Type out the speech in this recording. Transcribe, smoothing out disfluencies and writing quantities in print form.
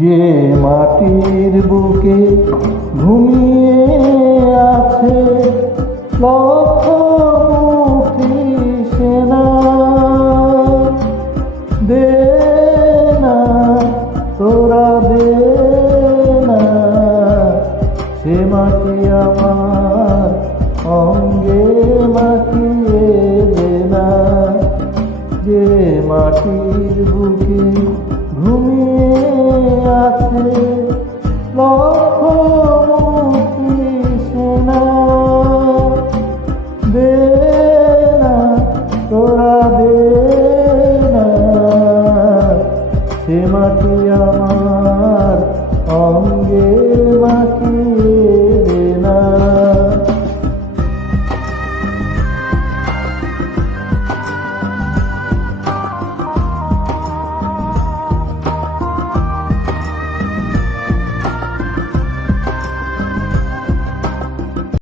যে মাটির বুকে ঘুমিয়ে আছে লক্ষ মুঠি সেনা, দে না তোরা দে না, সে মাটি আমার অঙ্গে মাটিয়ে দে না। যে মাটির বুকে ঘুমিয়ে আছে